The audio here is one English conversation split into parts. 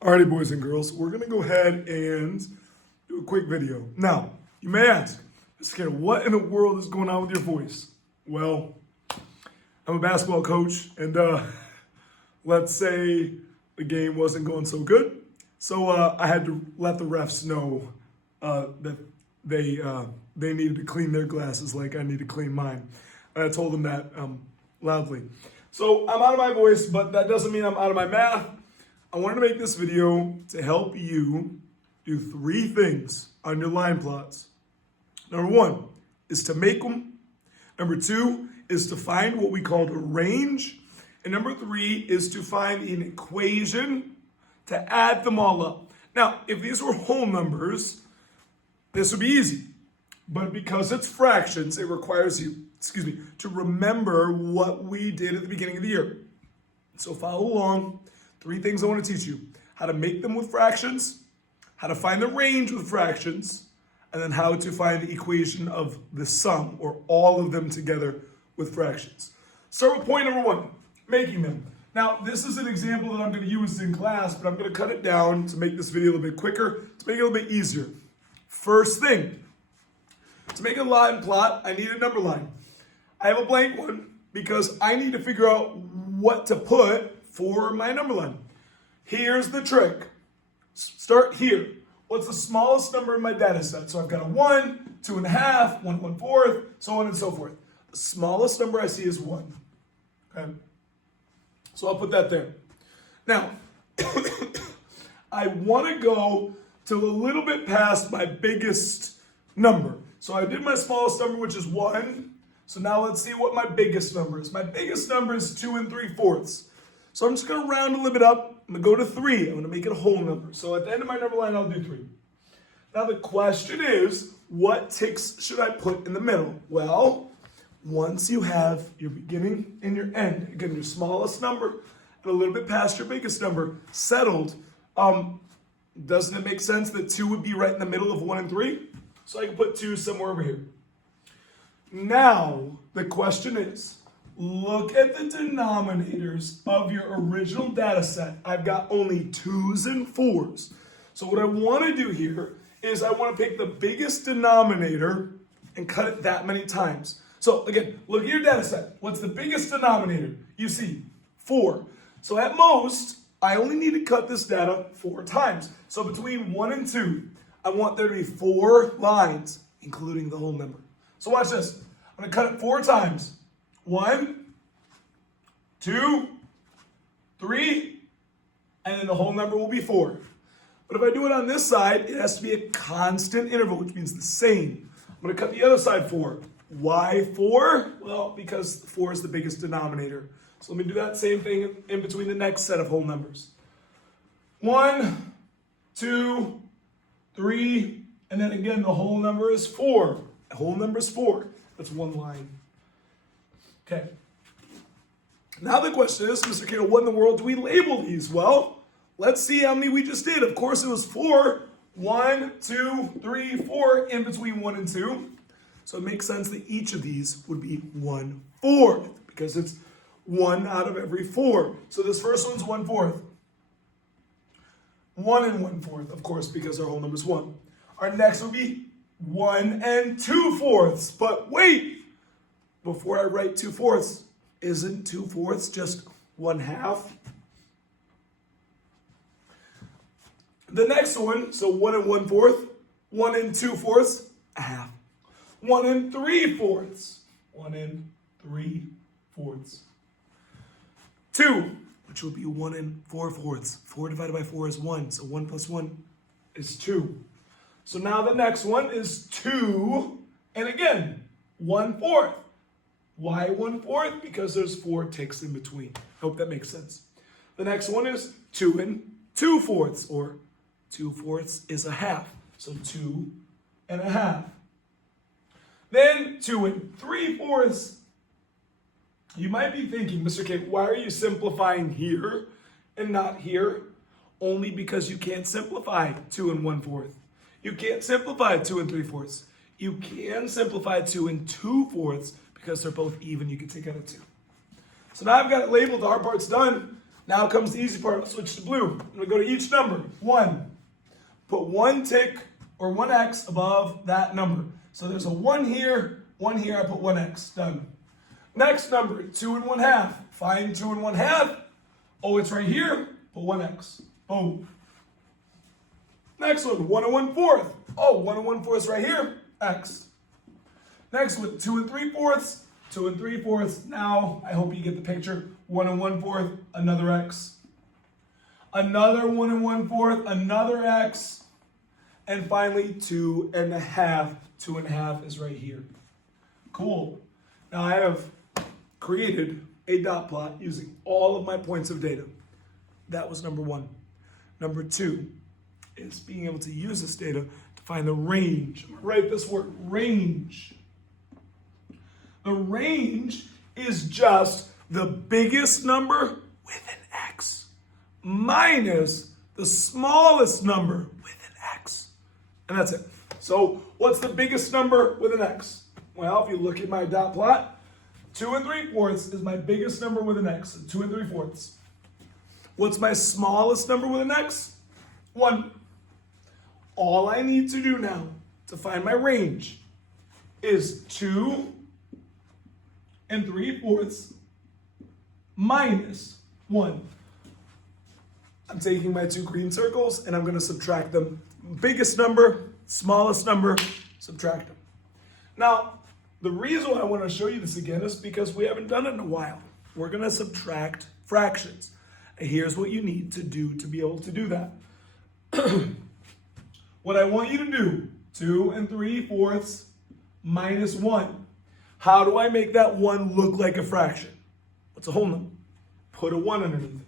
Alrighty, boys and girls, we're gonna go ahead and do a quick video. Now, you may ask, Mr. Kid, what in the world is going on with your voice? Well, I'm a basketball coach, and let's say the game wasn't going so good, so I had to let the refs know that they needed to clean their glasses like I need to clean mine. And I told them that loudly. So I'm out of my voice, but that doesn't mean I'm out of my math. I wanted to make this video to help you do 3 things on your line plots. Number 1 is to make them. Number 2 is to find what we call the range. And number 3 is to find an equation to add them all up. Now, if these were whole numbers, this would be easy. But because it's fractions, it requires you, to remember what we did at the beginning of the year. So follow along. 3 things I want to teach you: how to make them with fractions, how to find the range with fractions, and then how to find the equation of the sum, or all of them together with fractions. Start with point number 1, making them. Now, this is an example that I'm going to use in class, but I'm going to cut it down to make this video a little bit quicker, to make it a little bit easier. First thing, to make a line plot, I need a number line. I have a blank one because I need to figure out what to put for my number line. Here's the trick. Start here. What's the smallest number in my data set? So I've got a 1, 2.5, 1 1/4, so on and so forth. The smallest number I see is 1. Okay? So I'll put that there. Now, I want to go to a little bit past my biggest number. So I did my smallest number, which is 1. So now let's see what my biggest number is. My biggest number is 2 3/4. So I'm just going to round a little bit up. I'm going to go to 3. I'm going to make it a whole number. So at the end of my number line, I'll do 3. Now the question is, what ticks should I put in the middle? Well, once you have your beginning and your end, again, your smallest number and a little bit past your biggest number settled, doesn't it make sense that 2 would be right in the middle of 1 and 3? So I can put 2 somewhere over here. Now, the question is, look at the denominators of your original data set. I've got only 2s and 4s. So what I want to do here is I want to pick the biggest denominator and cut it that many times. So again, look at your data set. What's the biggest denominator? You see 4. So at most, I only need to cut this data 4 times. So between 1 and 2, I want there to be 4 lines, including the whole number. So watch this. I'm going to cut it 4 times. 1, 2, 3, and then the whole number will be 4. But if I do it on this side, it has to be a constant interval, which means the same. I'm going to cut the other side 4. Why 4? Well, because 4 is the biggest denominator. So let me do that same thing in between the next set of whole numbers. 1, 2, 3, and then again, the whole number is 4. The whole number is 4. That's 1 line. Okay. Now the question is, Mr. Cato, what in the world do we label these? Well, let's see how many we just did. Of course, it was 4. 1, 2, 3, 4 in between 1 and 2. So it makes sense that each of these would be 1/4 because it's 1 out of every 4. So this first one's 1/4. 1 and 1/4, of course, because our whole number is 1. Our next would be 1 and 2/4. But wait! Before I write 2/4, isn't 2/4 just 1/2? The next one, so 1 and 1/4, 1 and 2/4, a half. 1 and 3/4, 1 and 3/4. 2, which will be 1 and 4/4. 4 divided by 4 is 1, so 1 plus 1 is 2. So now the next one is 2, and again, 1/4. Why 1/4? Because there's 4 ticks in between. Hope that makes sense. The next one is 2 and 2/4, or 2/4 is a half. So 2 and a half. Then 2 and 3/4. You might be thinking, Mr. K, why are you simplifying here and not here? Only because you can't simplify 2 and 1/4. You can't simplify 2 and 3/4. You can simplify 2 and 2/4 because they're both even. You can take out a 2. So now I've got it labeled. The hard part's done. Now comes the easy part. I'll switch to blue. I'm going to go to each number. 1. Put one tick or one X above that number. So there's a 1 here, 1 here. I put 1X. Done. Next number, 2 1/2. Find 2 1/2. Oh, it's right here. Put 1X. Boom. Next one, 1 1/4. Oh, 1 1/4 is right here. X. Next one, 2 3/4. 2 3/4. Now, I hope you get the picture. 1 1/4, another X. Another 1 1/4, another X. And finally, 2 1/2. 2 1/2 is right here. Cool. Now I have created a dot plot using all of my points of data. That was number 1. Number 2 is being able to use this data to find the range. Write this word, range. The range is just the biggest number with an X minus the smallest number with an X. And that's it. So what's the biggest number with an X? Well, if you look at my dot plot, 2 3/4 is my biggest number with an X, so 2 3/4. What's my smallest number with an X? 1. All I need to do now to find my range is 2 3/4 minus 1. I'm taking my 2 green circles and I'm going to subtract them. Biggest number, smallest number, subtract them. Now, the reason why I want to show you this again is because we haven't done it in a while. We're going to subtract fractions. And here's what you need to do to be able to do that. What I want you to do, 2 3/4 minus 1. How do I make that 1 look like a fraction? What's a whole number? Put a 1 underneath it.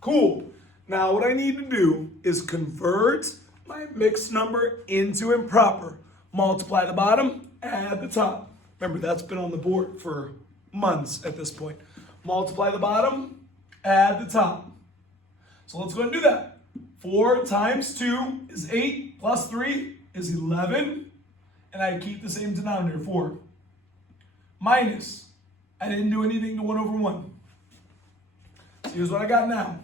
Cool. Now what I need to do is convert my mixed number into improper. Multiply the bottom, add the top. Remember, that's been on the board for months at this point. Multiply the bottom, add the top. So let's go and do that. 4 times 2 is 8, plus 3 is 11, and I keep the same denominator, 4. Minus, I didn't do anything to 1 over 1. So here's what I got now.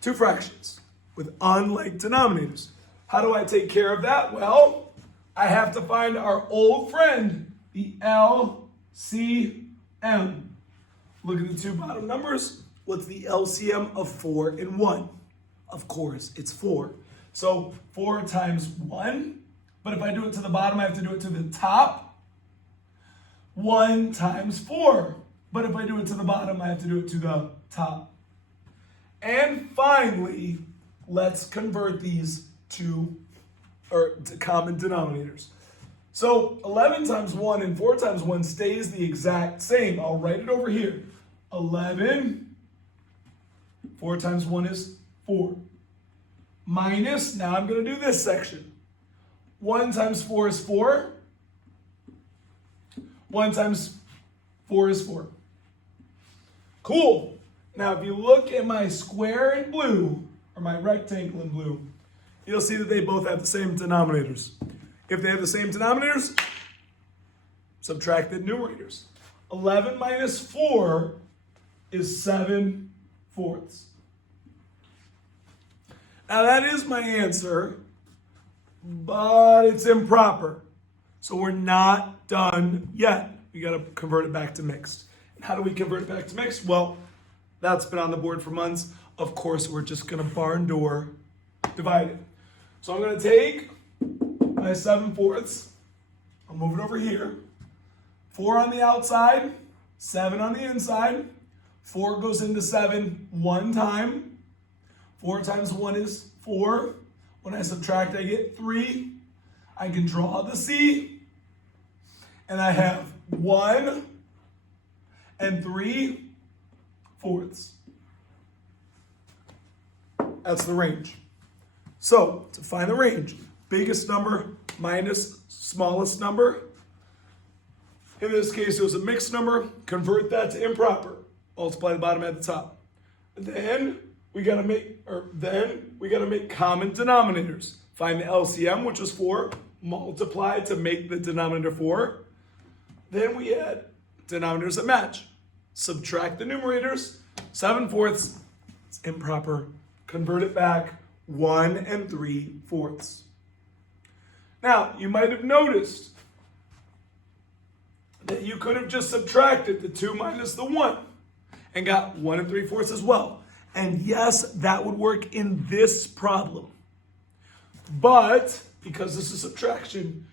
2 fractions with unlike denominators. How do I take care of that? Well, I have to find our old friend, the LCM. Look at the 2 bottom numbers. What's the LCM of 4 and 1? Of course, it's 4. So 4 times 1, but if I do it to the bottom, I have to do it to the top. 1 times 4, but if I do it to the bottom, I have to do it to the top. And finally, let's convert these to common denominators. So 11 times 1 and 4 times 1 stays the exact same. I'll write it over here. 11, 4 times 1 is 4. Minus, now I'm going to do this section. 1 times 4 is 4. 1 times 4 is 4. Cool. Now, if you look at my square in blue, or my rectangle in blue, you'll see that they both have the same denominators. If they have the same denominators, subtract the numerators. 11 minus 4 is 7/4. Now, that is my answer, but it's improper. So we're not done yet. We got to convert it back to mixed. And how do we convert it back to mixed? Well, that's been on the board for months. Of course, we're just going to barn door divide it. So I'm going to take my 7/4. I'll move it over here. 4 on the outside, 7 on the inside. 4 goes into 7 one time. 4 times 1 is 4. When I subtract, I get 3. I can draw the C. And I have 1 3/4. That's the range. So, to find the range, biggest number minus smallest number. In this case, it was a mixed number. Convert that to improper. Multiply the bottom at the top. Then we gotta make common denominators. Find the LCM, which is 4. Multiply to make the denominator 4. Then we add denominators that match. Subtract the numerators. 7/4, it's improper. Convert it back, 1 3/4. Now, you might have noticed that you could have just subtracted the 2 minus the 1 and got 1 3/4 as well. And yes, that would work in this problem. But because this is subtraction,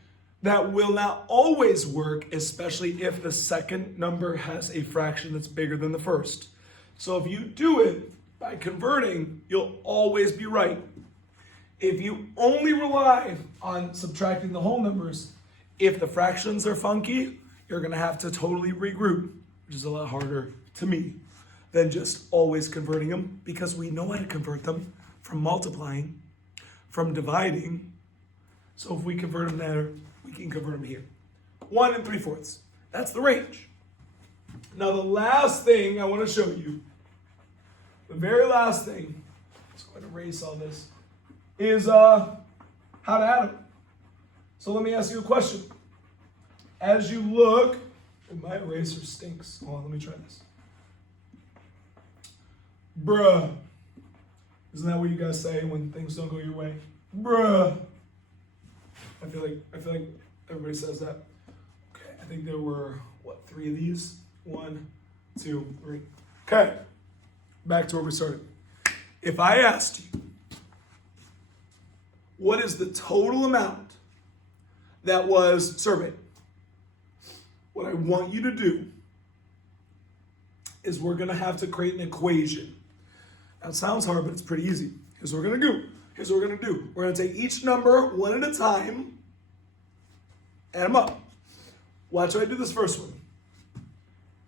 that will not always work, especially if the second number has a fraction that's bigger than the first. So if you do it by converting, you'll always be right. If you only rely on subtracting the whole numbers, if the fractions are funky, you're going to have to totally regroup, which is a lot harder to me than just always converting them, because we know how to convert them from multiplying, from dividing. So if we convert them there, we can convert them here. 1 3/4. That's the range. Now the last thing I want to show you, the very last thing, let's go ahead and erase all this, is how to add them. So let me ask you a question. As you look, and my eraser stinks. Hold on, let me try this. Bruh. Isn't that what you guys say when things don't go your way? Bruh. I feel like everybody says that. Okay, I think there were, 3 of these? 1, 2, 3. Okay, back to where we started. If I asked you, what is the total amount that was surveyed? What I want you to do is we're going to have to create an equation. Now, it sounds hard, but it's pretty easy. Here's what we're going to do. We're going to take each number one at a time, add them up. Watch how I do this first one.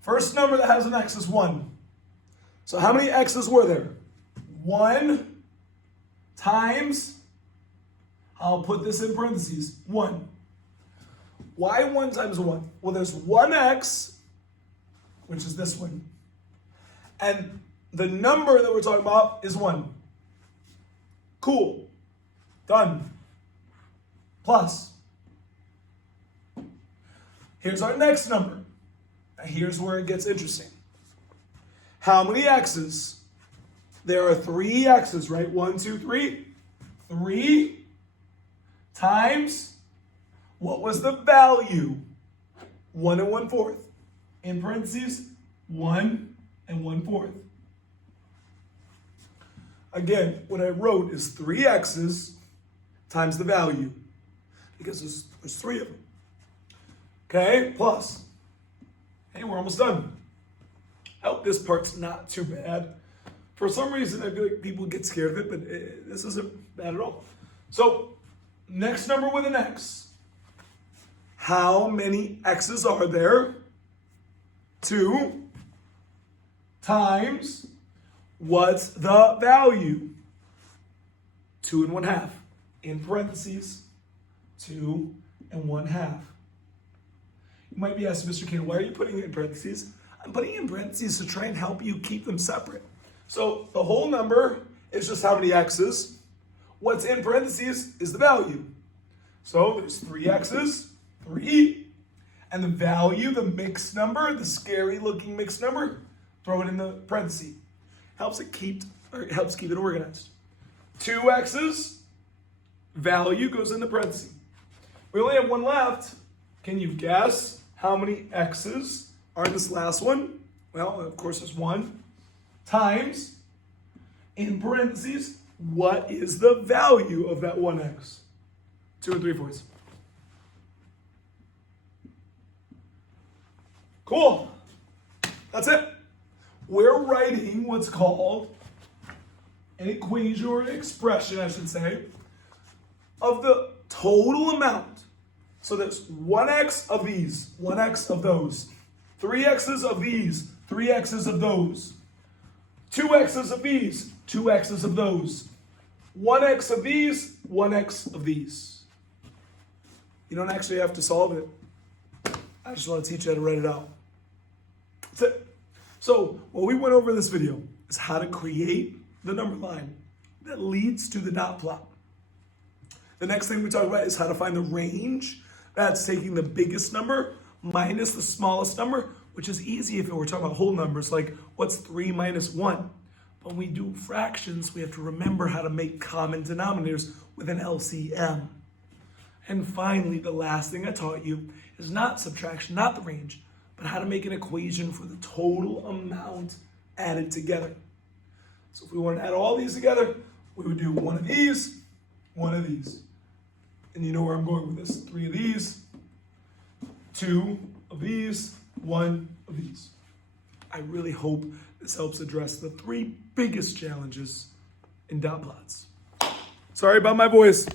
First number that has an x is 1. So how many x's were there? 1 times, I'll put this in parentheses, 1. Why 1 times 1? Well, there's 1x, which is this one. And the number that we're talking about is 1. Cool. Done. Plus. Here's our next number. Now here's where it gets interesting. How many x's? There are 3 x's, right? 1, 2, 3. 3 times, what was the value? 1 1/4. In parentheses, 1 1/4. Again, what I wrote is 3 x's times the value, because there's 3 of them. Okay, plus. Hey, we're almost done. I hope this part's not too bad. For some reason, I feel like people get scared of it, but this isn't bad at all. So, next number with an x. How many x's are there? 2 times, what's the value? 2 1/2. In parentheses, 2 1/2. You might be asking, Mr. Kane, why are you putting it in parentheses? I'm putting it in parentheses to try and help you keep them separate. So the whole number is just how many x's. What's in parentheses is the value. So there's 3 x's, 3, and the value, the mixed number, the scary looking mixed number, throw it in the parentheses. Helps keep it organized. 2 x's, value goes in the parentheses. We only have 1 left. Can you guess how many x's are in this last one? Well, of course, there's 1 times, in parentheses, what is the value of that 1x? 2 3/4. Cool. That's it. We're writing what's called an equation, or an expression, I should say, of the total amount. So there's 1x of these, 1x of those, 3 x's of these, 3 x's of those, 2 x's of these, 2 x's of those, 1x of these, 1x of these. You don't actually have to solve it. I just want to teach you how to write it out. That's it. So what we went over in this video is how to create the number line that leads to the dot plot. The next thing we talk about is how to find the range. That's taking the biggest number minus the smallest number, which which is easy if we're talking about whole numbers, like what's 3 minus 1? But when we do fractions, we have to remember how to make common denominators with an LCM. And finally, the last thing I taught you is not subtraction, not the range, but how to make an equation for the total amount added together. So if we want to add all these together, we would do one of these, one of these. And you know where I'm going with this. 3 of these, 2 of these, 1 of these. I really hope this helps address the 3 biggest challenges in dot plots. Sorry about my voice.